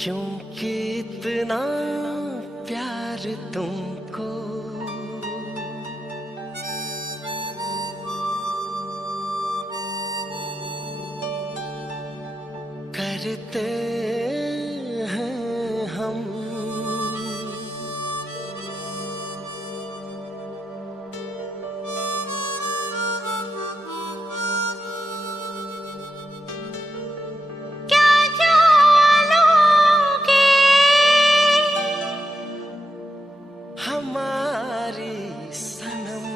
क्योंकि इतना प्यार तुमको करते हैं हम। हमारी सनम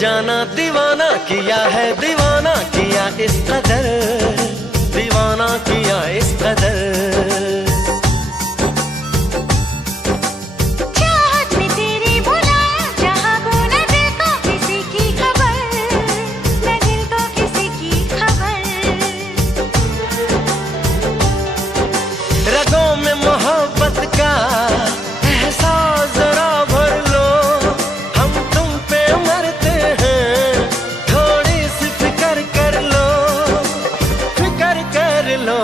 जाना दीवाना किया है, दीवाना किया इस कदर, दीवाना किया इस कदर। चाहत में तेरी बुलाया जहाँ को न दिल को किसी की खबर, न दिल को किसी की खबर। रगों में मोहब्बत का एहसास जरा भर लो, हम तुम पे मरते हैं, थोड़ी सी फिक्र कर लो, फिक्र कर लो।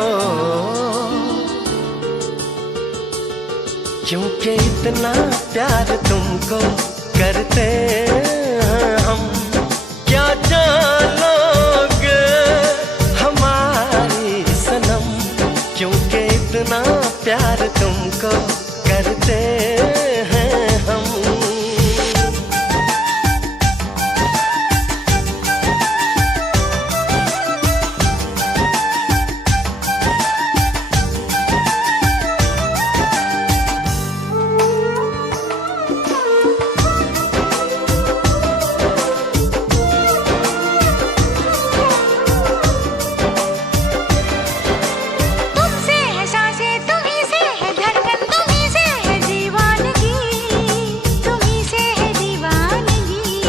क्योंकि इतना प्यार तुमको करते हैं हम, क्या जान लोगे हमारी सनम। क्योंकि इतना प्यार तुमको करते हैं हम। तुमसे है सांसें, तुम्हीं से है धड़कन, तुम्हीं से है दीवानगी, तुम्हीं से है दीवानगी।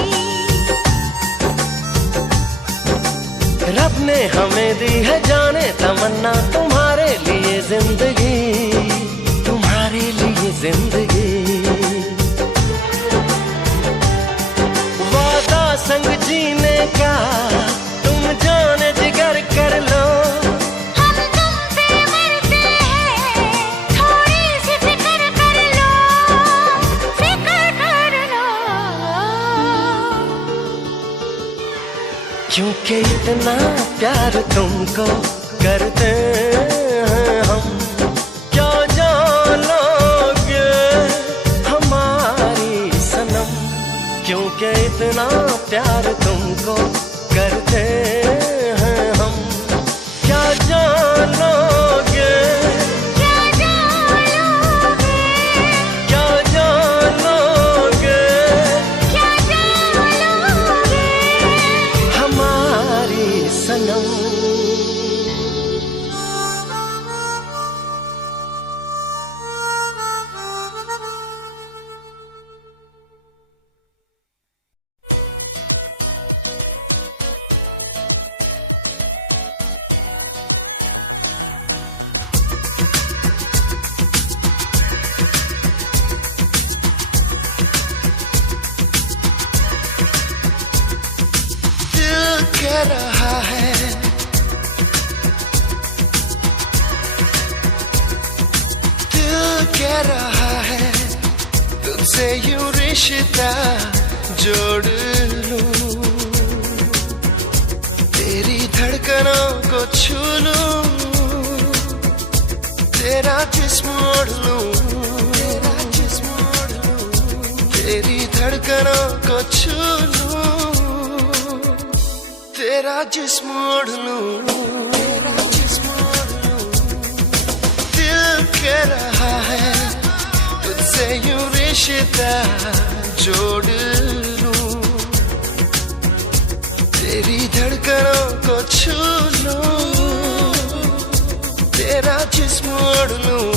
रब ने हमें दी है जाने तमन्ना, तुम्हारे लिए जिंदगी, तुम्हारे लिए जिंदगी। वादा संग जीने का तुम जाने जिगर कर लो, हम तुम पे मरते हैं, थोड़ी सी फिक्र कर लो, फिक्र कर लो। क्योंकि इतना प्यार तुमको करते हैं हम, क्या जान लोगे हमारी सनम। क्योंकि इतना प्यार तुमको करते हैं हम, क्या जान लोगे, क्या जान लोगे, क्या जान लोगे क्या जान लोगे। हमारी सनम। कह रहा है, दिल कह रहा है, तुझसे यूं रिश्ता जोड़ लूं, तेरी धड़कनों को छू लूं, तेरा जिस्म ओढ़ लूं, तेरा जिस्म ओढ़ लूं, तेरी धड़कनों को छू लूं, तेरा जिस्म ओढ़ लूं, तेरा जिस्म ओढ़ लूं। दिल कह रहा है, तुझसे यूं रिश्ता जोड़ लूं, तेरी धड़कनों को छू लूं, तेरा जिस्म ओढ़ लूं।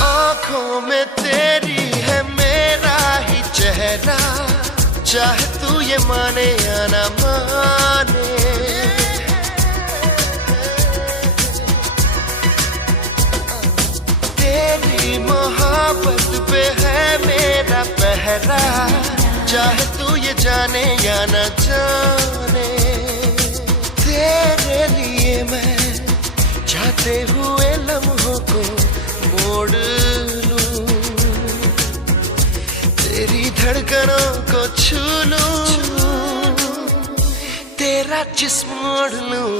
आँखों में तेरी है मेरा ही चेहरा, चाहे तू ये माने या ना माने, तेरी मोहब्बत पे है मेरा पहरा, चाहे तू ये जाने या ना जाने, तेरे लिए मैं चाहते हुए लम्हों को मोड़ लूं, तेरी धड़कनों को छू लूं, तेरा जिस्म ओढ़ लूं।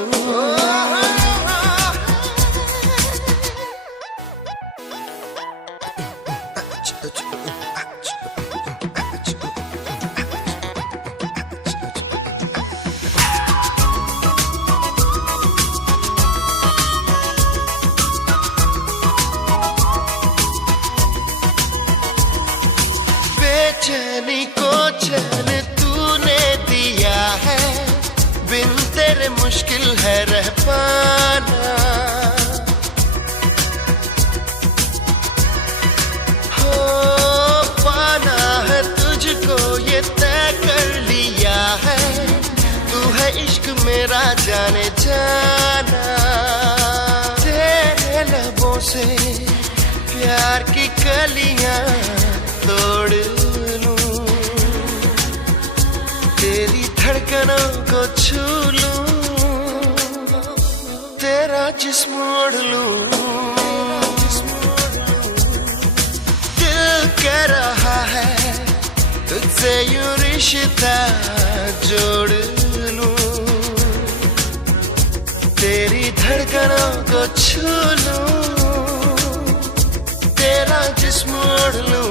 बेचैनी को चैन तूने दिया है, बिन तेरे मुश्किल है रह पाना, हो पाना है तुझको ये तय कर लिया है, तू है इश्क मेरा जाने जाना, तेरे लबों से प्यार की कलियां तोड़ लूं, तेरी धड़कनों को छू लूं, तेरा जिस्म ओढ़ लूं। दिल कह रहा है, तुझसे यूं रिश्ता जोड़ लूं, तेरी धड़कनों को छू लूं, तेरा जिस्म ओढ़ लूं।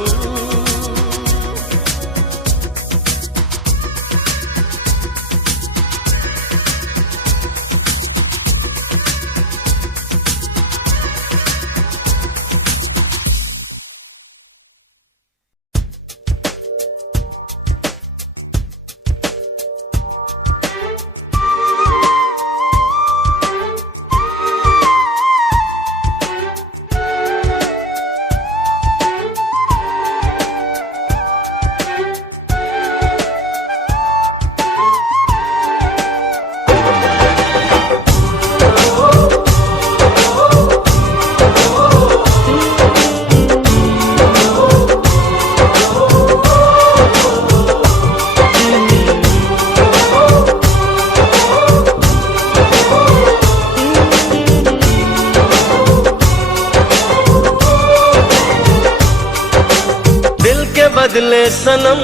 बदले सनम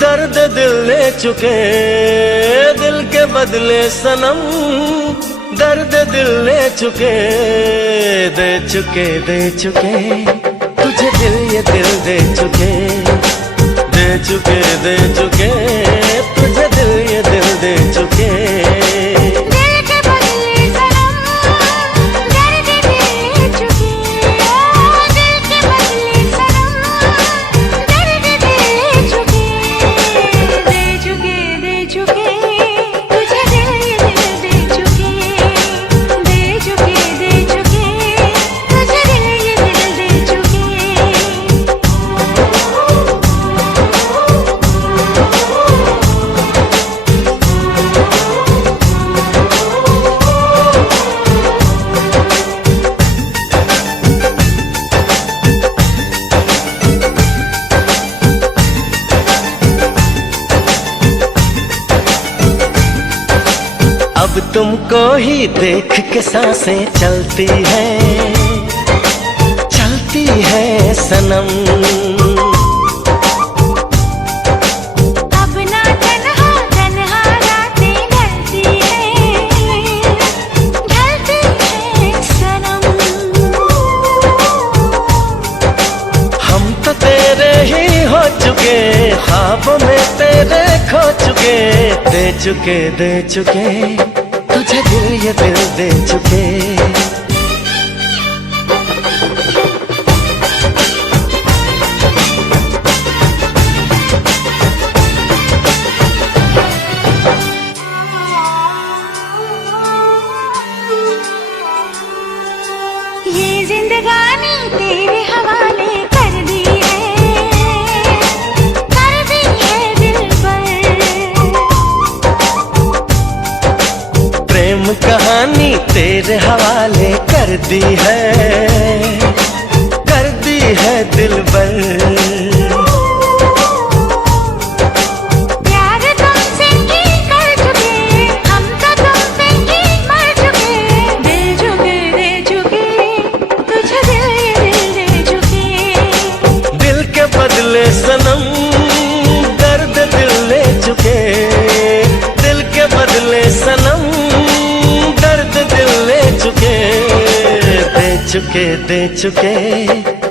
दर्द दिल ले चुके, दिल के बदले सनम दर्द दिल ले चुके, दे चुके दे चुके तुझे दिल ये दिल दे चुके, दे चुके दे चुके तुझे दिल ये दिल दे चुके। तुमको ही देख के सांसें चलती है सनम। अब ना तन्हा तन्हा रातें ढलती है सनम। हम तो तेरे ही हो चुके, ख्वाबों में तेरे खो चुके, दे चुके तुझे दिल ये दिल दे चुके। ये जिंदगानी तेरे हवाले कर दी है दिल पर। प्रेम कहानी तेरे हवाले कर दी है दिल भर। प्यार तुमसे ही कर चुके, हम तो तुम पे ही मर चुके, दे चुके तुझे दिल दे चुके। दिल के बदले सनम दर्द दिल ले चुके, दिल के बदले सनम दर्द दिल ले चुके, दे चुके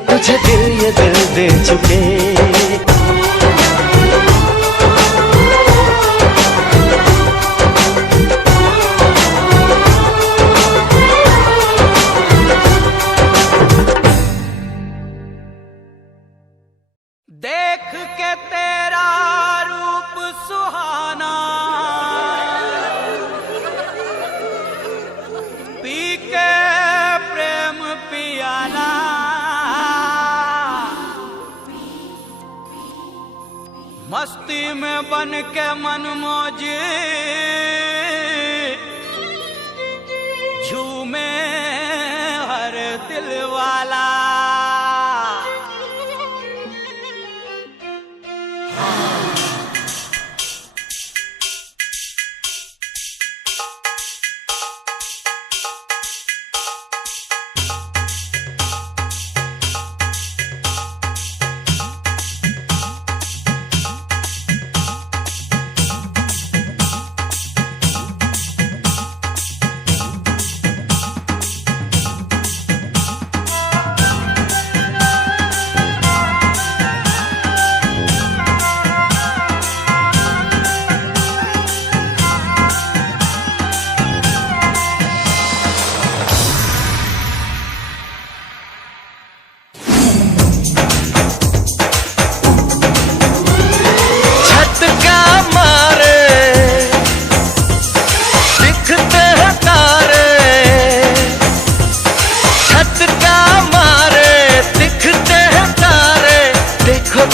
तुझे दिल ये दिल दे चुके। देख के तेरा रूप सुहाना, पी के प्रेम पियाला, मस्ती में बन के मन मौजी झूमे हर दिल वाला।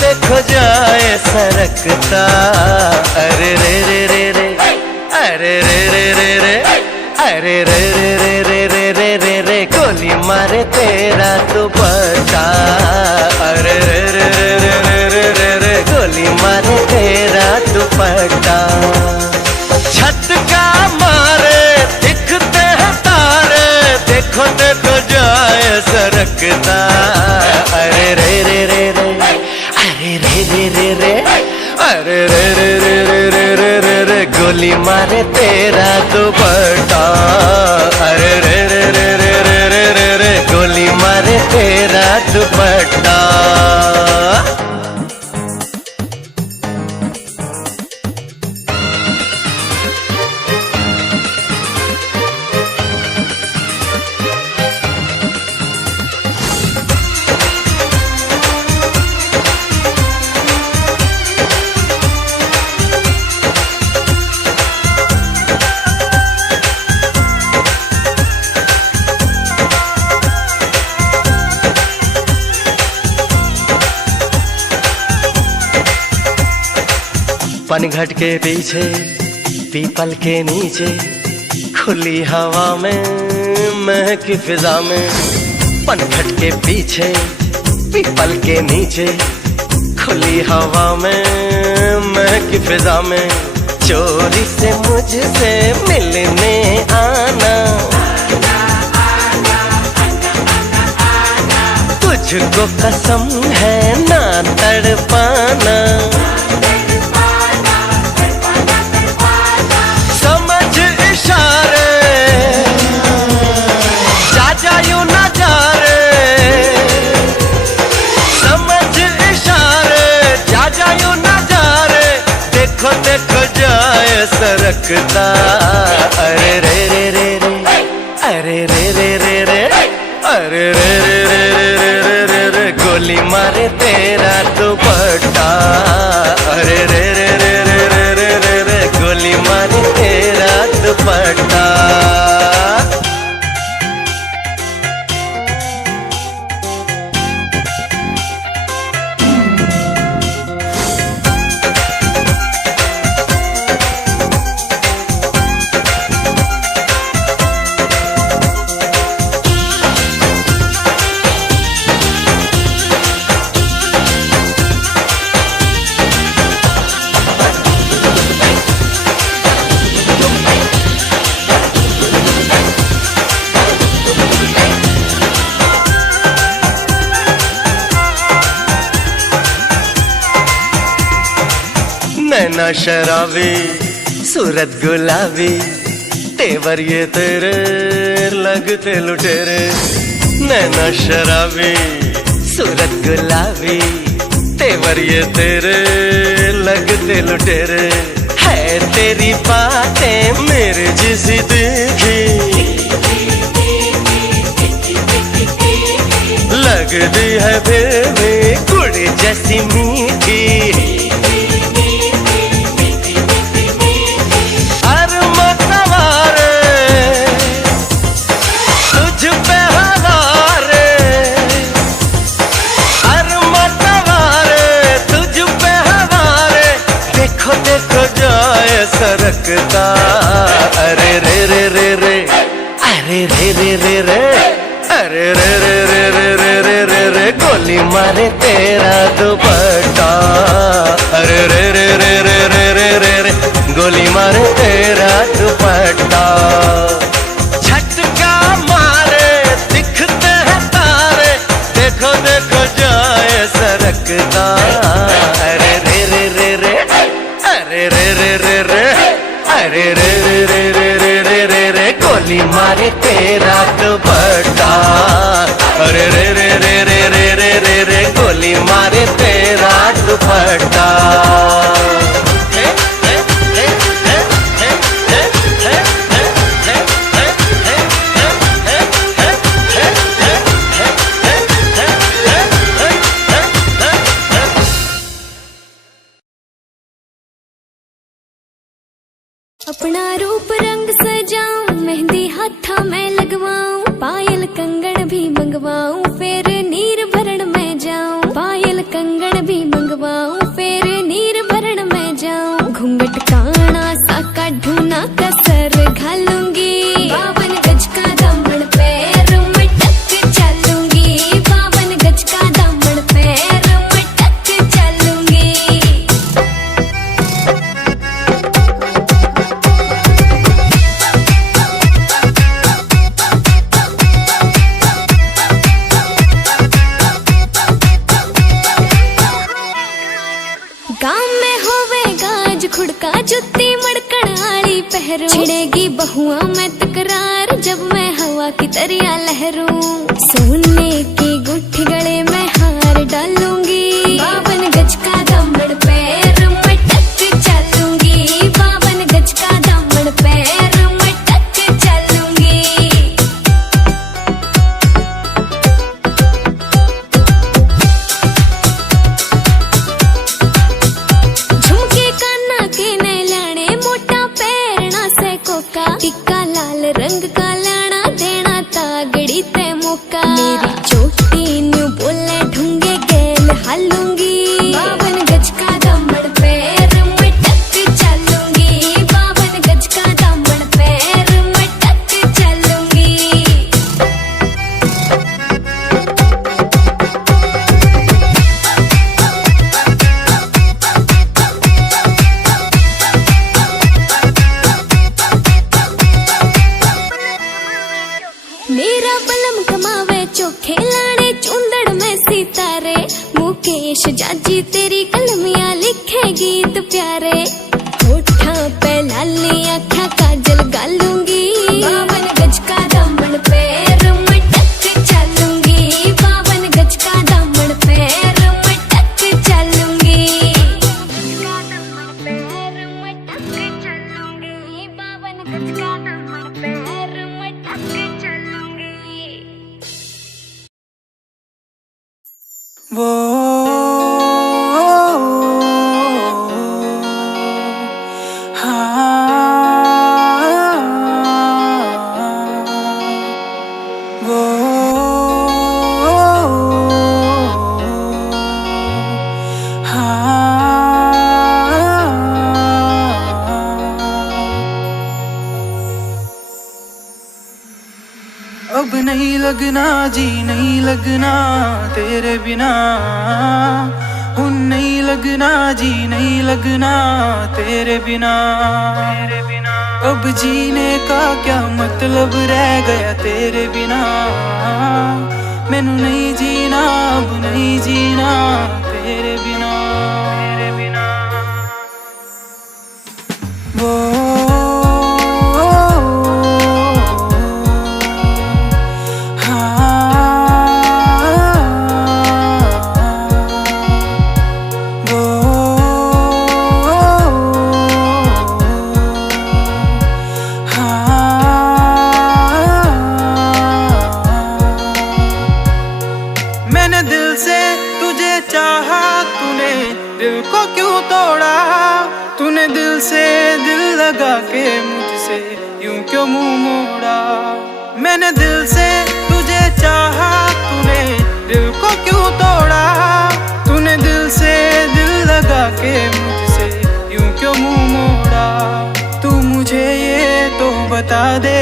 देखो जाए सरकता, अरे रे रे रे रे, अरे रे रे रे रे, अरे रे रे रे रे रे रे रे रे, गोली मारे तेरा दुपट्टा, अरे रे रे रे रे रे रे रे रे, गोली मारे तेरा दुपट्टा। छत का मारे दिखते हैं तारे, देखो देखो जाए सरकता, अरे रे रे रे रे, अरे रे रे रे रे, अरे रे रे रे रे रे रे रे रे, गोली मारे तेरा दुपट्टा, अरे रे रे रे रे रे रे रे रे, गोली मारे तेरा दुपट्टा। पनघट के पीछे पीपल के नीचे, खुली हवा में महकी फिजा में, पनघट के पीछे पीपल के नीचे, खुली हवा में महकी फिजा में, चोरी से मुझसे मिलने आना, तुझको कसम है ना तड़पाना। समझ इशारे जा यूं ना जा रे, समझ इशारे जा यूं ना जा रे। देखो देखो जाए सरकता, अरे रे रे रे रे, अरे रे रे रे रे, अरे रे रे रे रे रे रे रे, गोली मारे तेरा दुपट्टा, अरे रे रे रे रे रे रे रे रे, गोली मारे तेरा दुपट्टा। नैना शराबी सूरत गुलाबी, तेवर ये तेरे लगते लुटेरे। नैना शराबी सूरत गुलाबी, तेवर ये तेरे लगते लुटेरे। है तेरी बातें मेरे जैसी देखी, लगती है फिर भी गुड़ जैसी मीठी। सरकता, अरे रे रे रे रे, अरे रे रे रे रे, अरे रे रे रे रे रे रे रे रे, गोली मारे तेरा दुपट्टा, अरे रे रे रे रे रे रे रे रे, गोली मारे तेरा दुपट्टा। झटका मारे दिखते हैं तारे, देखो देखो जाए सरकता, अरे रे रे रे रे, अरे रे रे रे रे, अरे रे रे रे रे रे रे रे रे, गोली मारे तेरा दुपट्टा, अरे रे रे रे रे रे रे रे रे, गोली मारे तेरा दुपट्टा। अपना रूप रंग सजाऊं, मेहंदी हाथा में लगवाऊं, पायल कंगन भी मंगवाऊं, फिर नीर भरण में जाऊं। पायल कंगन भी मंगवाऊं, फिर नीर भरण में जाऊं। घूंघट काना सा काढूं ना कसर घालूंगी, 52 गज का दामन पैर में टक चलूंगी, 52 गज का दामन पैर में टक चलूंगी। गाँव में होवे गाज खुड़का, जुत्ती मड़कण आली पहरूं, छिड़ेगी बहुआ में तकरार जब मैं हवा की तरिया लहरूं। सोने की गुट्ठी गले में हार डालूंगी, 52 गज का दामन पैर में टक चलूंगी, 52 गज का दामन पैर में टक चलूंगी। झुमके काना के नैलाने, मोटा पैरना से कोका, टिक्का लाल रंग का लाना, देना तागड़ी ते मौका। मेरी चोट इलम कमावे चोखे लाने चूंदड़ में सितारे मुकेश जाजी तेरी कलमियां लिखे गीत प्यारे होठा पे लाली आँखा काजल गालूंगी 52 गज का दामन पैर मटक चलूंगी 52 गज का दामन पैर मटक चलूंगी 52 गज का दामन पैर मटक चलूंगी। वो अब नहीं लगना जी नहीं लगना तेरे बिना हुन नहीं लगना जी नहीं लगना तेरे बिना अब जीने का क्या मतलब रह गया तेरे बिना मैनू नहीं जीना अब नहीं जीना तेरे बिना वो मैंने दिल से तुझे चाहा तूने दिल को क्यों तोड़ा तूने दिल से दिल लगा के मुझसे यूं क्यों मुंह मोड़ा मैंने दिल से तुझे चाहा तूने दिल को क्यों तोड़ा तूने दिल से दिल लगा के मुझसे यूं क्यों मुंह मोड़ा तू मुझे ये तो बता दे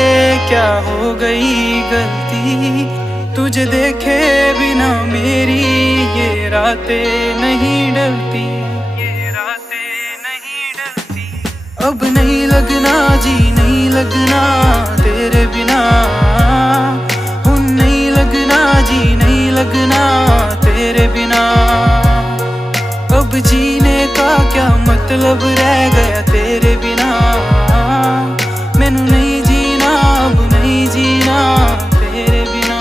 क्या हो गई गलती तुझे देखे बिना मेरी ये रातें नहीं डलती अब नहीं लगना जी नहीं लगना तेरे बिना हुन नहीं लगना जी नहीं लगना तेरे बिना अब जीने का क्या मतलब रह गया तेरे बिना मैनू नहीं जीना अब नहीं जीना तेरे बिना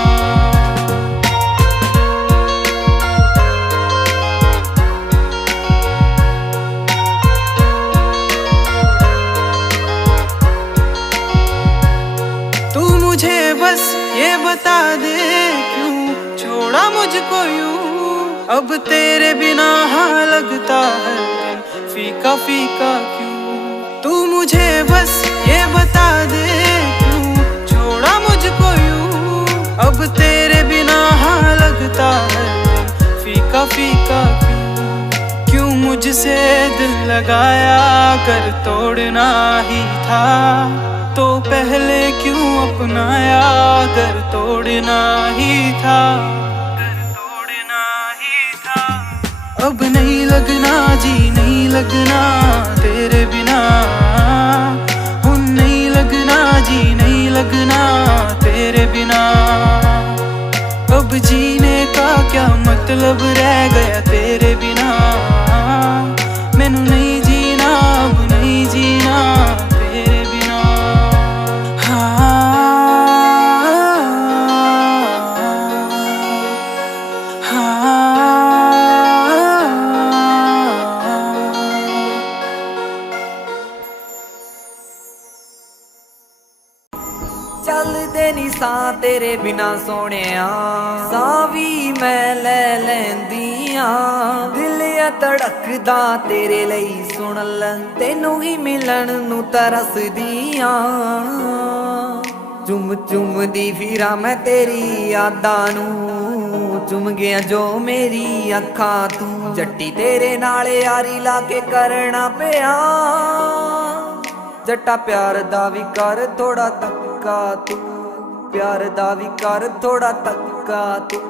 तू मुझे बस ये बता दे क्यों छोड़ा मुझको यूं अब तेरे बिना हाँ लगता है दिन फीका फीका क्यों तू मुझे बस ये बता दे क्यों छोड़ा मुझको यूं अब तेरे बिना हाँ लगता है दिन फीका फीका क्यों मुझसे दिल लगाया कर तोड़ना ही था तो पहले क्यों अपनाया अगर तोड़ना ही था अब नहीं लगना जी नहीं लगना तेरे बिना हुन नहीं लगना जी नहीं लगना तेरे बिना अब जीने का क्या मतलब रह गया तेरे बिना मैनू नहीं जीना अब नहीं जीना तेरे बिना ਚੱਲਦੇ ਨੀ ਸਾਂ ਤੇਰੇ ਬਿਨਾ ਸੋਹਣਿਆ ਸਾਹ ਵੀ ਮੈਂ ਲੈ ਲੈਂਦੀ ਆਂ ਦਿਲ ਆ ਧੜਕਦਾ ਤੇਰੇ ਲਈ ਸੁਣ ਲੈ ਤੈਨੂੰ ਹੀ ਮਿਲਣ ਨੂੰ ਤਰਸਦੀ ਆਂ ਚੁੰਮ ਚੁੰਮਦੀ ਫਿਰਾਂ ਮੈਂ ਤੇਰੀ ਯਾਦਾਂ ਨੂੰ ਚੁੰਮ ਗਿਆ ਜੋ ਮੇਰੀ ਅੱਖਾਂ ਤੂੰ ਜੱਟੀ ਤੇਰੇ ਨਾਲ ਯਾਰੀ ਲਾ ਕੇ ਕਰਨਾ ਪਿਆ ਜੱਟਾ ਪਿਆਰ ਦਾ ਵੀ ਕਰ ਥੋੜਾ ਤੱਕਾ ਤੂੰ ਪਿਆਰ ਦਾ ਵੀ ਕਰ ਥੋੜਾ ਤੱਕਾ ਤੂੰ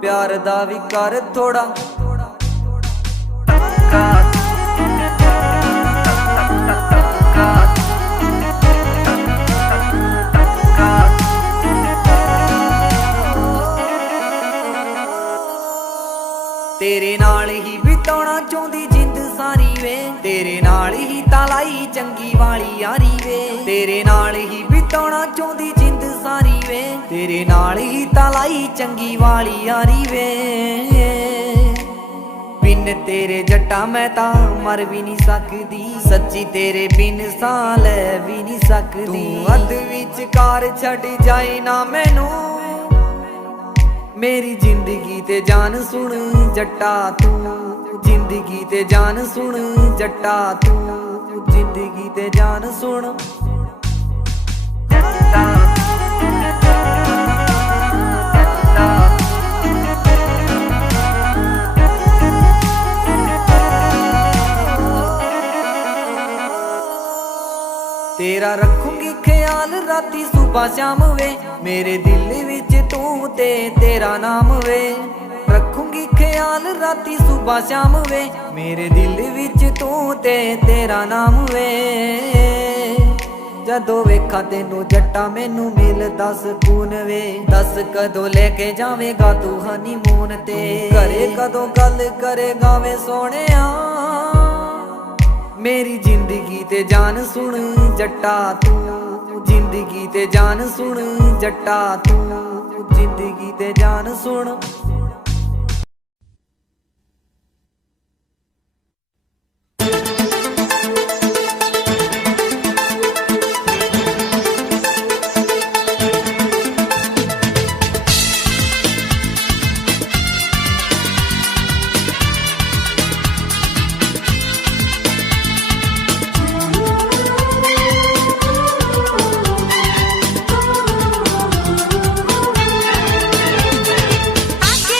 ਪਿਆਰ ਦਾ ਵੀ ਕਰ ਥੋੜਾ ਤੱਕਾ ਤੇਰੇ ਨਾਲ ਹੀ ਬਿਤਾਉਣਾ ਚਾਹੁੰਦੀ ਜਿੰਦ ਸਾਰੀ ਵੇ, ਤੇਰੇ ਨਾਲ ਹੀ ਤਾਂ ਲਾਈ ਚੰਗੀ ਵਾਲੀ ਯਾਰੀ ਵੇ, ਤੇਰੇ ਨਾਲ ਹੀ ਬਿਤਾਉਣਾ ਚਾਹੁੰਦੀ ਜਿੰਦ ਸਾਰੀ ਵੇ, ਤੇਰੇ ਨਾਲ ਹੀ ਤਾਂ ਲਾਈ ਚੰਗੀ ਵਾਲੀ ਯਾਰੀ ਵੇ। ਬਿਨ ਤੇਰੇ ਜੱਟਾ ਮੈਂ ਤਾਂ ਮਰ ਵੀ ਨਹੀਂ ਸਕਦੀ, ਸੱਚੀ ਤੇਰੇ ਬਿਨ ਸਾਹ ਲੈ ਵੀ ਨਹੀਂ ਸਕਦੀ। ਤੂੰ ਅੱਧ ਵਿਚਕਾਰ ਛੱਡ ਜਾਏ ਨਾ ਮੈਨੂੰ, ਮੇਰੀ ਜ਼ਿੰਦਗੀ ਤੇ ਜਾਨ ਸੁਣ ਜੱਟਾ ਤੂੰ, ਜ਼ਿੰਦਗੀ ਤੇ ਜਾਨ ਸੁਣ ਜੱਟਾ ਤੂੰ, ਜ਼ਿੰਦਗੀ ਤੇ ਜਾਨ ਸੁਣ। ਤੇਰਾ ਰੱਖੂੰਗੀ ਖਿਆਲ ਰਾਤੀ ਸੁਬਹ ਸ਼ਾਮ ਵੇ, ਮੇਰੇ ਦਿਲ ਵਿੱਚ ਤੂੰ ਤੇ ਤੇਰਾ ਨਾਮ ਵੇ। ਰੱਖੂੰਗੀ ਖਿਆਲ ਰਾਤੀ ਸੁਬਹ ਸ਼ਾਮ ਵੇ, ਮੇਰੇ ਦਿਲ ਵਿੱਚ ਤੂੰ ਤੇ ਤੇਰਾ ਨਾਮ ਵੇ। ਜਦੋਂ ਵੇਖਾਂ ਤੈਨੂੰ ਜੱਟਾ ਮੈਨੂੰ ਮਿਲਦਾ ਸਕੂਨ ਵੇ, ਦੱਸ ਕਦੋਂ ਲੈ ਕੇ ਜਾਵੇਂਗਾ ਤੂੰ ਹਨੀਮੂਨ ਤੇ, ਘਰੇ ਕਦੋਂ ਗੱਲ ਕਰੇਗਾ ਵੇ ਸੋਹਣਿਆ, ਮੇਰੀ ਜ਼ਿੰਦਗੀ ਤੇ ਜਾਨ ਸੁਣ ਜੱਟਾ ਤੂੰ, ਜ਼ਿੰਦਗੀ ਤੇ ਜਾਨ ਸੁਣ ਜੱਟਾ ਤੂੰ, ਜ਼ਿੰਦਗੀ ਤੇ ਜਾਨ ਸੁਣ। आके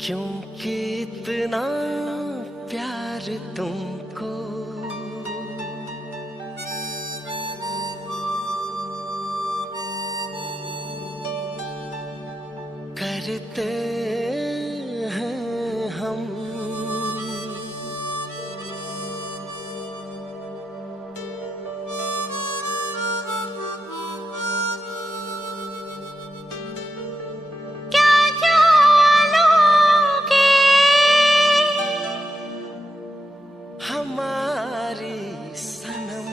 क्योंकि इतना प्यार तुमको करते हैं हम। हमारी सनम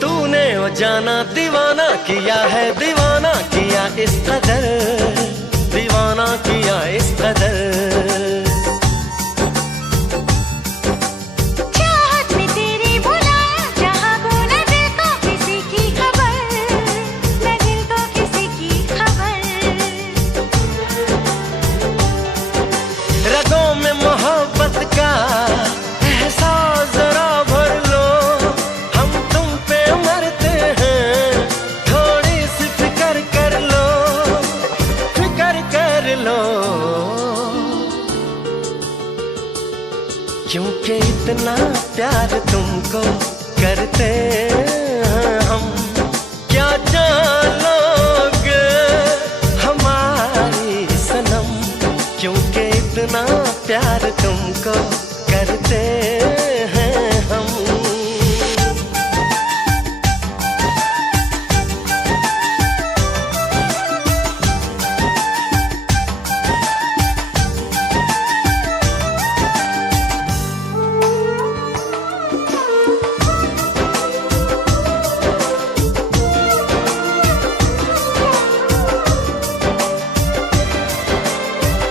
तूने ओ जाना दीवाना किया है, दीवाना किया इस कदर, दीवाना किया इस कदर। चाहत में तेरी बुलाया जहाँ को न दिल को किसी की खबर, न दिल को किसी की खबर। रगों में मोहब्बत का एहसास जरा भर लो, हम तुम पे मरते हैं, थोड़ी सी फिक्र कर लो, फिक्र कर लो। क्योंकि इतना प्यार तुमको करते हैं हम, क्या जान लोगे हमारी सनम। क्योंकि इतना प्यार तुमको करते हैं हम।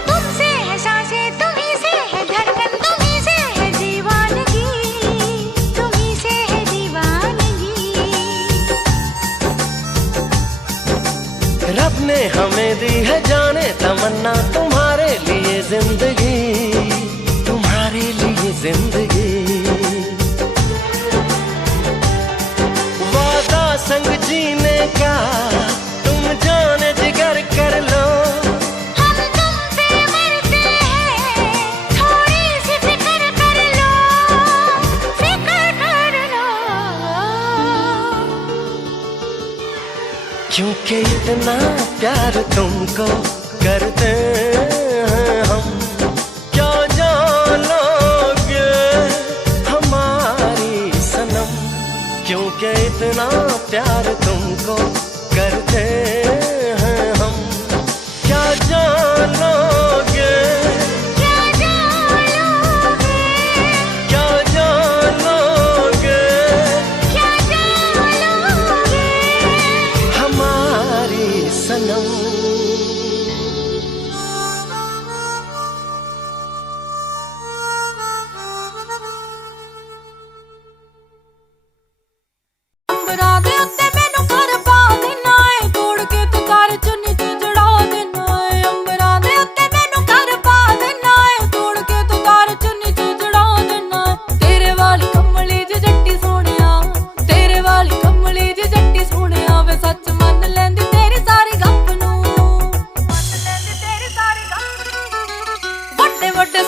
तुमसे है सांसें, तुम्हीं से है धड़कन, तुम्हीं से है दीवानगी, तुम्हीं से है दीवानगी। रब ने हमें दी है जाने तमन्ना, तुम्हारे लिए जिंदगी, तुम्हारे लिए जिंदगी। वादा संग जीने का तुम जाने जिगर कर लो, हम तुम पे मरते हैं, थोड़ी सी फिक्र कर लो, फिक्र कर लो। क्योंकि इतना प्यार तुमको करते हैं हम, क्या जान लोगे हमारी सनम। क्योंकि इतना प्यार तुमको करते हैं हम, क्या जान लोगे, क्या जान लोगे, क्या जान लोगे क्या जान लोगे। हमारी सनम।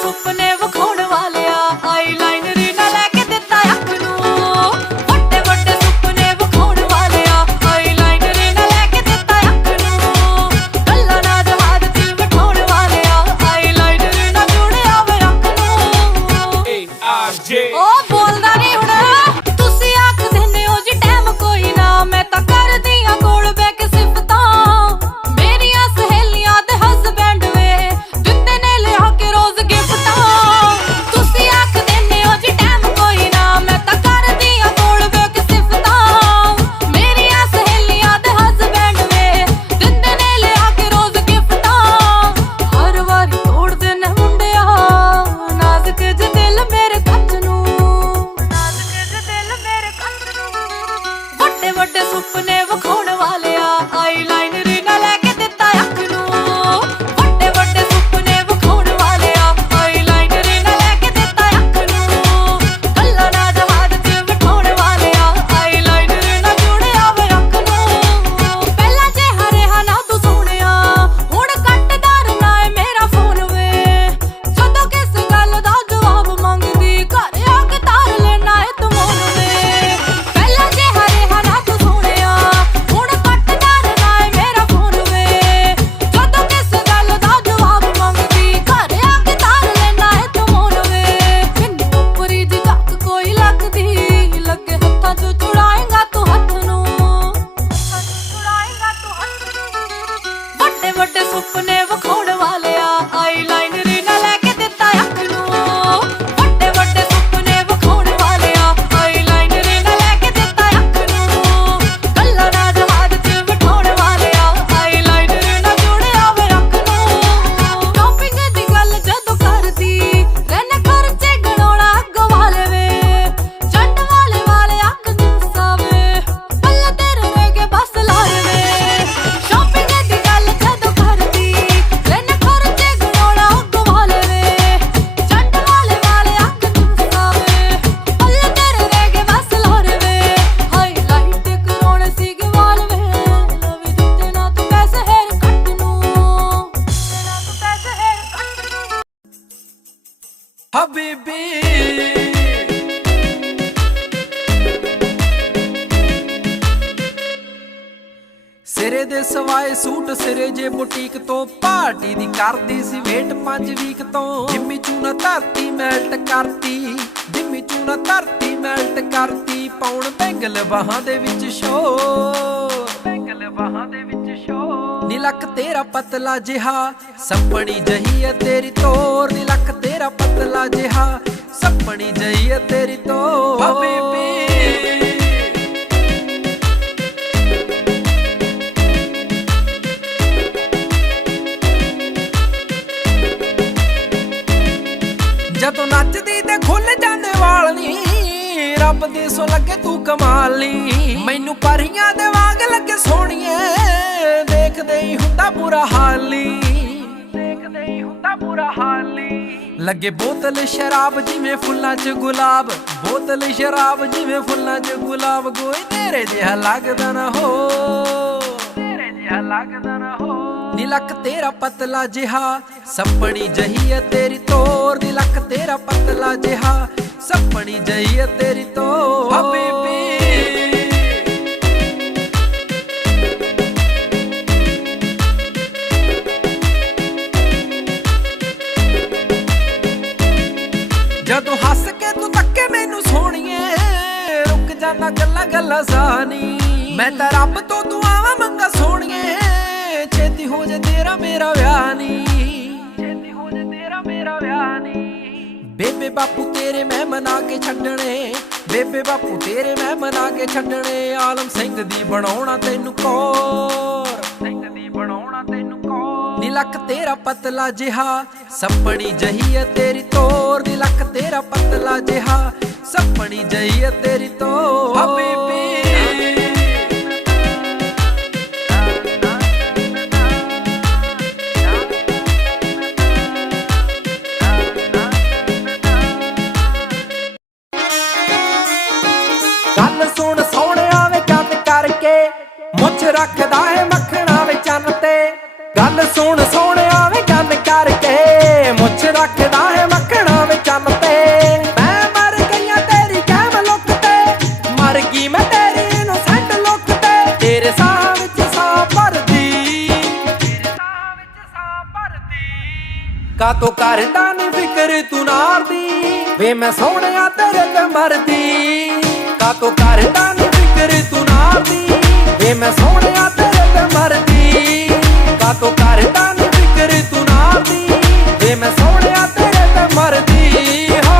ਸੁਪਨੇ ਵਿਖਾਉਣ ਵਾਲਿਆ ਆਈਲਾਈਨਰ ਨਾ ਲੈ ਕੇ ਦਿੱਤਾ ਅੱਖ ਨੂੰ ਵੱਡੇ ਵੱਡੇ ਸੁਪਨੇ ਵਿਖਾਉਣ ਵਾਲਿਆ ਆਈਲਾਈਨਰ ਨਾ ਲੈ ਕੇ ਦਿੱਤਾ ਅੱਖ ਨੂੰ ਗੱਲਾਂ ਨਾ ਜਵਾਦ ਚ ਬਿਠਾਉਣ ਵਾਲਿਆ ਆਈਲਾਈਨਰ ਨਾ ਜੁੜਿਆ ਵੇ ਅੱਖ ਨੂੰ ਉਹ ਬੋਲਦਾ ਨਹੀਂ ਹੁਣ ਤੁਸੀਂ ਆਖਦੇ ਨੇ ਉਹ ਜੀ ਟਾਈਮ ਕੋਈ ਨਾ ਮੈਂ ਤਾਂ ਕਰਦੀ ਆ ਕੋਲ ਬੈ ਕੇ ਸਿਫਤਾਂ ਮੇਰੀਆਂ ਸਹੇਲੀਆਂ ਤੇ ਹਸਬੈਂਡ ਵੇ ਦਿੰਦੇ ਨੇ ਲਿਆ ਕੇ ਰੋਜ਼ ਗਿਫਟਾਂ ਤੁਸੀਂ ਆਖਦੇ ਨੇ ਉਹ ਜੀ ਟਾਈਮ ਕੋਈ ਨਾ ਮੈਂ ਤਾਂ ਕਰਦੀ ਆ ਕੋਲ ਬੈ ਕੇ ਸਿਫਤਾਂ ਮੇਰੀਆਂ ਸਹੇਲੀਆਂ ਤੇ ਹਸਬੈਂਡ ਵੇ ਦਿੰਦੇ ਨੇ ਲਿਆ ਕੇ ਰੋਜ਼ ਗਿਫਟਾਂ ਹਰ ਵਾਰੀ ਤੋੜਦੇ ਨੇ ਮੁੰਡਿਆ ਨਾਜ਼ੁਕ ਜਿਹਾ ਦਿਲ ਮੇਰੇ ਕੱਚ ਨੂੰ ਵੱਡੇ ਵੱਡੇ ਸੁਪਨੇ ਵਿਖਾਉਣ ਵਾਲਿਆ ਆਈਲਾਈਨਰ ਨਾ ਲੈ ਕੇ ਦਿੱਤਾ ਅੱਖ ਨੂੰ ਵੱਡੇ ਵੱਡੇ ਸੁਪਨੇ ਵਿਖਾਉਣ ਵਾਲਿਆ ਆਈਲਾਈਨਰ ਨਾ ਲੈ ਕੇ ਦਿੱਤਾ ਅੱਖ ਨੂੰ ਗੱਲਾਂ ਨਾ ਜਵਾਦ ਚ ਬਿਠਾਉਣ ਵਾਲਿਆ ਆਈਲਾਈਨਰ ਨਾ ਜੁੜਿਆ ਵੇ ਅੱਖ ਨੂੰ ਪਹਿਲਾਂ ਜੇ ਹਰਿਆ ਨਾ ਤੂੰ ਸੋਹਣਿਆ ਹੁਣ ਕੱਟਦਾਰ ਨਾ ਏ ਮੇਰਾ ਫੋਨ ਵੇ ਜਦੋਂ ਕਿਸ ਗੱਲ ਦਾ ਜਵਾਬ ਮੰਗਦੀ ਘਰ ਆ ਕੇ ਤਾਰ ਲੈਣਾ ਏ ਤੂੰ ਮੋਨ ਵੇ ਪਹਿਲਾਂ ਜੇ ਹਰਿਆ ਨਾ ਤੂੰ ਸੋਹਣਿਆ ਹੁਣ ਕੱਟਦਾਰ ਨਾ ਏ ਮੇਰਾ ਫੋਨ ਵੇ ਜਦੋਂ ਕਿਸ ਗੱਲ ਦਾ ਜਵਾਬ ਮੰਗਦੀ ਘਰ ਆ ਕੇ ਤਾਰ ਲੈਣਾ ਏ ਤੂੰ ਮੋਨ ਵੇ ਮੈਨੂੰ ਉੱਪਰੀ ਦੀ ਝੱਕ ਕੋਈ ਲੱਗਦੀ ਲੱਗੇ ਹੱਥਾਂ 'ਚ ਚੁੜਾਏਂਗਾ ਤੂੰ ਹੱਥ ਨੂੰ ਵੱਡੇ ਵੱਡੇ ਸੁਪਨੇ ਵਿਖਾਉਣ ਵਾਲਿਆ ਆਈਲਾਈਨਰ ਨਾ ਲੈ ਕੇ ਦਿੱਤਾ ਅੱਖ ਨੂੰ ਵੱਡੇ ਵੱਡੇ ਸੁਪਨੇ ਵਿਖਾਉਣ ਵਾਲਿਆ ਆਈਲਾਈਨਰ ਨਾ ਲੈ ਕੇ ਦਿੱਤਾ ਅੱਖ ਨੂੰ ਗੱਲਾਂ ਨਾ ਜਵਾਦ ਚ ਬਿਠਾਉਣ ਵਾਲਿਆ ਆਈਲਾਈਨਰ ਨਾ ਜੁੜਿਆ ਵੇ ਅੱਖ ਨੂੰ ਸ਼ਾਪਿੰਗ ਦੀ ਗੱਲ ਜਦੋਂ ਕਰਦੀ ਰਹਿਣਾ ਖਰਚੇ ਗਣਾਉਣਾ ਗਵਾਲੇ ਵੇ ਜੰਡ ਵਾਲੇ ਅੱਖ ਜੁਸਾਵੇ ਪੱਲੇ ਤੇਰੇ ਰਹਿ ਬਸ ਲਾਰੇ ਵੇ ਸ਼ਾਪਿੰਗ ਦੀ ਗੱਲ ਜਦੋਂ ਕਰਦੀ ਰਹਿਣਾ ਖਰਚੇ ਗਣਾਉਣਾ ਗਵਾਲੇ ਵੇ ਜੰਡ ਵਾਲੇ ਅੱਖ ਜੁਸਾਵੇ ਪੱਲੇ ਤੇਰੇ ਰਹਿ ਬਸ ਲਾਰੇ ਵੇ ਹਾਈਲਾਈਟ ਕਰਾਉਣੇ ਸੀਗੇ ਵਾਲ ਵੇ ਲਵੀ ਦਿੱਤੇ ਨਾ ਤੂੰ ਪੈਸੇ ਹੈਰ ਕੱਟ ਨੂੰ ਹਬੀਬੀ ਸਿਰੇ ਦੇ ਸਵਾਏ ਸੂਟ ਸਿਰੇ ਜੇ ਬੁਟੀਕ ਤੋਂ ਪਾਰਟੀ ਦੀ ਕਰਦੀ ਸੀ ਵੇਟ 5 ਵੀਕ ਤੋਂ ਜਿੰਮੀ ਚੂਨਾ ਧਰਤੀ ਮੈਲਟ ਕਰਤੀ ਜਿੰਮੀ ਚੂਨਾ ਧਰਤੀ ਮੈਲਟ ਕਰਤੀ ਪਾਉਣ ਬੈਂਗਲ ਬਾਹਾਂ ਦੇ ਵਿੱਚ ਸ਼ੋ ਬੈਂਗਲ ਬਾਹਾਂ ਦੇ ਵਿੱਚ ਸ਼ੋ ਨੀ ਲੱਕ ਤੇਰਾ ਪਤਲਾ ਜਿਹਾ ਸੱਪਣੀ ਜਹੀ ਹੈ ਤੇਰੀ ਤੋਰ ਨੀ ਲੱਕ ਤੇਰਾ ਪਤਲਾ ਜਿਹਾ ਸੱਪਣੀ ਜਹੀ ਹੈ ਤੇਰੀ ਤੋਰ ਹਬੀਬੀ ਜਦੋਂ ਨੱਚਦੀ ਤੇ ਖੁੱਲ ਜਾਂਦੇ ਵਾਲ ਨੀ ਰੱਬ ਦੇ ਸੋ ਲੱਗੇ ਤੂੰ ਕਮਾਲ ਨੀ ਮੈਨੂੰ ਪਰੀਆਂ ਦੇ ਵਾਂਗ ਲੱਗੇ ਸੋਹਣੀਏ ਦੇਖਦੇ ਹੀ ਹੁੰਦਾ ਬੁਰਾ ਹਾਲ ਨੀ ਦੇਖਦੇ ਹੀ ਹੁੰਦਾ ਬੁਰਾ ਹਾਲ ਨੀ ਲੱਗੇ ਬੋਤਲ ਸ਼ਰਾਬ ਜਿਵੇਂ ਫੁੱਲਾਂ 'ਚ ਗੁਲਾਬ ਬੋਤਲ ਸ਼ਰਾਬ ਜਿਵੇਂ ਫੁੱਲਾਂ 'ਚ ਗੁਲਾਬ ਕੋਈ ਤੇਰੇ ਜਿਹਾ ਲੱਗਦਾ ਨਾ ਹੋ ਤੇਰੇ ਜਿਹਾ ਲੱਗਦਾ ਨਾ ਹੋ ਨੀ ਲੱਕ ਤੇਰਾ ਪਤਲਾ ਜਿਹਾ ਸੱਪਣੀ ਜਹੀ ਹੈ ਤੇਰੀ ਤੋਰ ਨੀ ਲੱਕ ਤੇਰਾ ਪਤਲਾ ਜਿਹਾ ਸੱਪਣੀ ਜਹੀ ਹੈ ਤੇਰੀ ਤੋਰ ਹਬੀਬੀ ਜਦੋਂ ਹੱਸ ਕੇ ਤੂੰ ਤੱਕੇ ਮੈਨੂੰ ਸੋਹਣੀਏ ਰੁਕ ਜਾਂਦਾ ਗੱਲਾਂ ਗੱਲਾਂ ਸਾਨੀ ਮੈਂ ਤਾਂ ਰੱਬ ਤੋਂ ਦੁਆਵਾਂ ਮੰਗਾ ਸੋਹਣੀਏ ਛੇਤੀ ਹੋ ਜੇ ਤੇਰਾ ਮੇਰਾ ਵਿਆਹ ਨੀ ਛੇਤੀ ਹੋ ਜੇ ਤੇਰਾ ਮੇਰਾ ਵਿਆਹ ਨੀ ਬੇਬੇ ਬਾਪੂ ਤੇਰੇ ਮੈਂ ਮਨਾ ਕੇ ਛੱਡਣੇ ਬੇਬੇ ਬਾਪੂ ਤੇਰੇ ਮੈਂ ਮਨਾ ਕੇ ਛੱਡਣੇ ਆਲਮ ਸਿੰਘ ਦੀ ਬਣਾਉਣਾ ਤੈਨੂੰ ਕੌਰ ਸਿੰਘ ਦੀ ਬਣਾਉਣਾ ਤੈਨੂੰ ਕੌਰ ਨੀ ਲੱਕ ਤੇਰਾ ਪਤਲਾ ਜਿਹਾ ਸੱਪਣੀ ਜਹੀ ਹੈ ਤੇਰੀ ਤੋਰ ਨੀ ਲੱਕ ਤੇਰਾ ਪਤਲਾ ਜਿਹਾ ਸੱਪਣੀ ਜਹੀ ਹੈ ਤੇਰੀ ਤੋਰ ਹਬੀਬੀ ਗੱਲ ਸੁਣ ਸੋਹਣਿਆ ਵੇ ਚੰਨ ਕਰਕੇ ਮੁੱਛ ਰੱਖਦਾ ਏ ਮੱਖਣਾ ਵੇ ਚੰਨ ਤੇ ਗੱਲ ਸੁਣ ਸੋਹਣਿਆ ਵੇ ਚੰਨ ਕਰਕੇ ਮੁੱਛ ਰੱਖਦਾ ਏ ਕਾਤੋਂ ਕਰਦਾ ਨੀ ਫਿਕਰ ਤੂੰ ਨਾਰ ਦੀ ਵੇ ਮੈਂ ਸੋਹਣਿਆ ਤੇਰੇ ਤੇ ਮਰਦੀ ਕਾਤੋਂ ਕਰਦਾ ਨੀ ਫਿਕਰ ਤੂੰ ਨਾਰ ਦੀ ਵੇ ਮੈਂ ਸੋਹਣਿਆ ਤੇਰੇ ਤੇ ਮਰਦੀ ਕਾਤੋਂ ਕਰਦਾ ਨੀ ਫਿਕਰ ਤੂੰ ਨਾਰ ਦੀ ਵੇ ਮੈਂ ਸੋਹਣਿਆ ਤੇਰੇ ਤੇ ਮਰਦੀ ਹੋ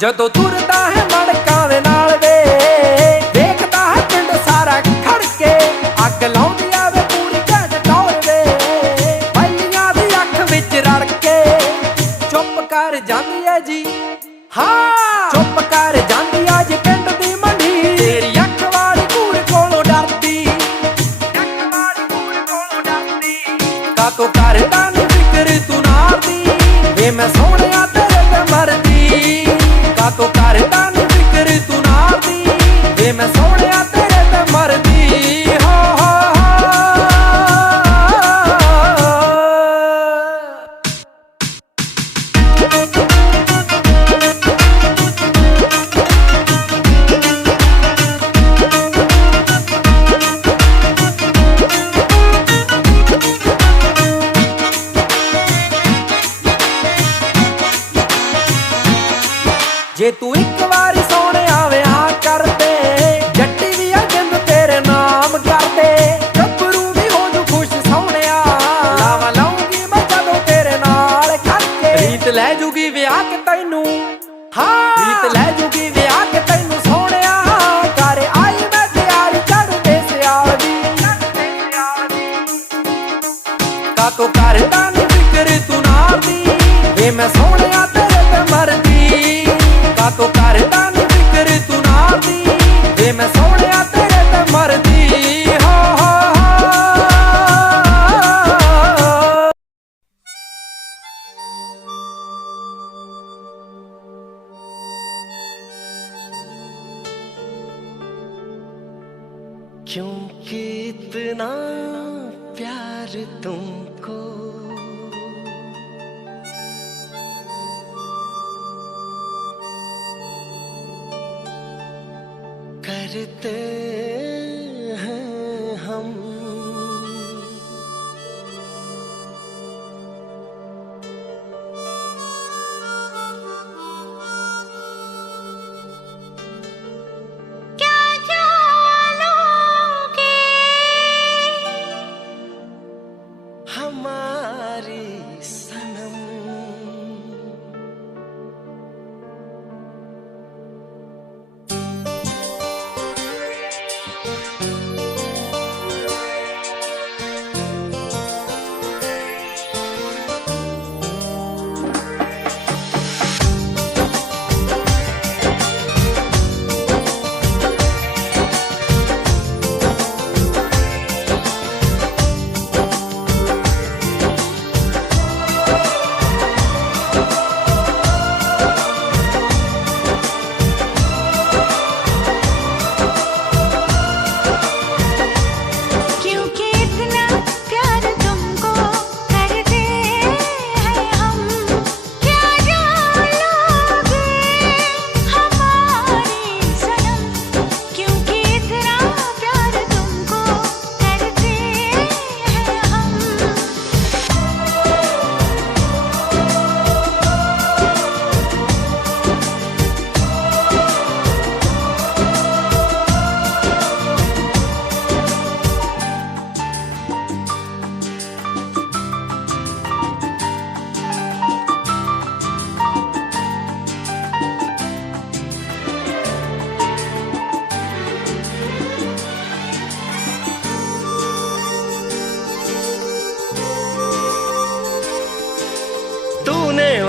ਜਦੋਂ ਤੁਰਦਾ ਹੈ ਮੜਕਾਂ ਦੇ ਨਾਲ ਵੇ ਦੇਖਦਾ ਹੈ ਪਿੰਡ ਸਾਰਾ ਖੜ ਕੇ ਅੱਗ ਲਾਉਂਦੀ ਆਵੇ ਪੂਰੀ ਜੱਜ ਟੌਰ ਵੇ ਪਹਿਲੀਆਂ ਦੀ ਅੱਖ ਵਿੱਚ ਰੜ ਕੇ ਚੁੱਪ ਕਰ ਜਾਂਦੀ ਐ ਜੀ ਹਾਂ ਚੁੱਪ ਕਰ ਜਾਂਦੀ ਆ ਜੀ ਪਿੰਡ ਦੀ ਮੰਡੀ ਤੇਰੀ ਅੱਖ ਵਾਲੀ ਕੂੜ ਕੋਲੋਂ ਡਰਦੀ ਕਾਤੋਂ ਕਰਦਾ ਨੀ ਫਿਕਰ ਤੂੰ ਨਾਰ ਦੀ ਵੇ ਮੈਂ ਸੋਹਣਿਆ ਤੇਰੇ ਤੇ ਮਰਦੀ ਕਾਤੋਂ ਕਰਦਾ ਨੀ ਫਿਕਰ ਤੂੰ ਨਾਰ ਦੀ ਵੇ ਮੈਂ ਸੋਹਣਿਆ ਤੇਰੇ ਤੇ ਮਰਦੀ ਹੋ ਜੇ ਤੂੰ ਇੱਕ ਵਾਰੀ ਸੋਹਣਿਆ ਵਿਆਹ ਕਰਦੇ ਜੱਟੀ ਵੀ ਆ ਜਿੰਦ ਤੇਰੇ ਨਾਮ ਕਰਦੇ ਗੱਭਰੂ ਵੀ ਹੋ ਜੂ ਖੁਸ਼ ਸੋਹਣਿਆ ਲਾਵਾ ਲਾਉਂਗੀ ਮੈਂ ਜਦੋਂ ਤੇਰੇ ਨਾਲ ਖੜ ਕੇ ਰੀਤ ਲੈ ਜੂਗੀ ਵਿਆਹ ਕੇ ਤੈਨੂੰ ਹਾਂ ਰੀਤ ਲੈ ਜੂਗੀ ਵਿਆਹ ਕੇ ਤੈਨੂੰ ਸੋਹਣਿਆ ਘਰ ਆਈ ਮੈਂ ਤਿਆਰੀ ਚੜ੍ਹਦੇ ਸਿਆਲ ਦੀ ਕਾਤੋਂ ਕਰਦਾ ਨੀ ਫਿਕਰ ਤੂੰ ਨਾਰ ਦੀ ਵੇ ਮੈਂ ਸੋਹਣਿਆ ਤੇਰੇ ਤੇ ਮਰਦੀ ਕਾਤੋਂ ਕਰਦਾ ਨੀ ਫਿਕਰ ਤੂੰ ਨਾਰ ਦੀ ਵੇ ਮੈਂ ਸੋਹਣਿਆ ਤੇਰੇ ਤੇ ਮਰਦੀ ਹੋ क्योंकि इतना प्यार तुमको करते हैं हम क्या जालोगे हमारी सनम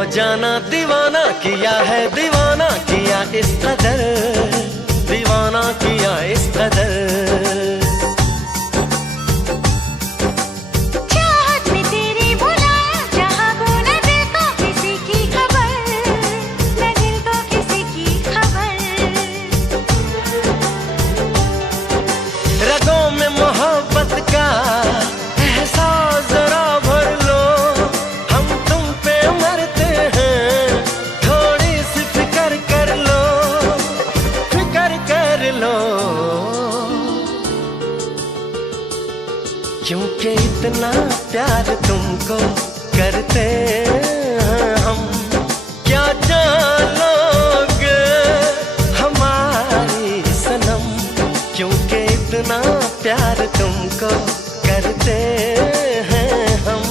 जाना दीवाना किया है, दीवाना किया इस कदर, दीवाना किया इस कदर। क्योंकि इतना प्यार तुमको करते हैं हम। क्या जान लोगे हमारी सनम, क्योंकि इतना प्यार तुमको करते हैं हम।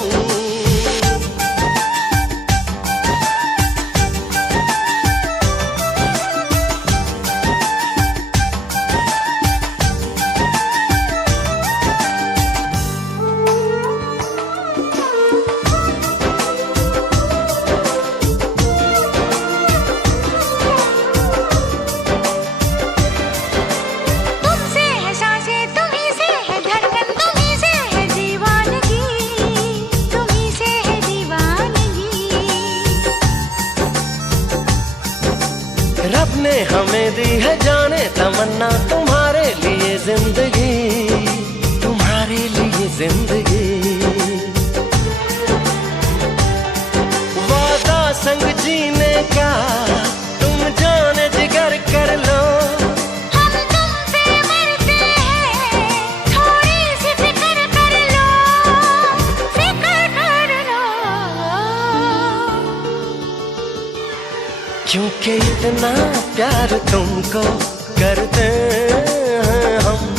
रब ने हमें दी है जाने तमन्ना, तुम्हारे लिए जिंदगी, तुम्हारे लिए जिंदगी। वादा संग जीने का तुम जाने जिगर कर लो। हम तुमसे मरते हैं, थोड़ी सी फिक्र कर लो, फिक्र कर लो। क्योंकि इतना प्यार तुमको करते हैं हम।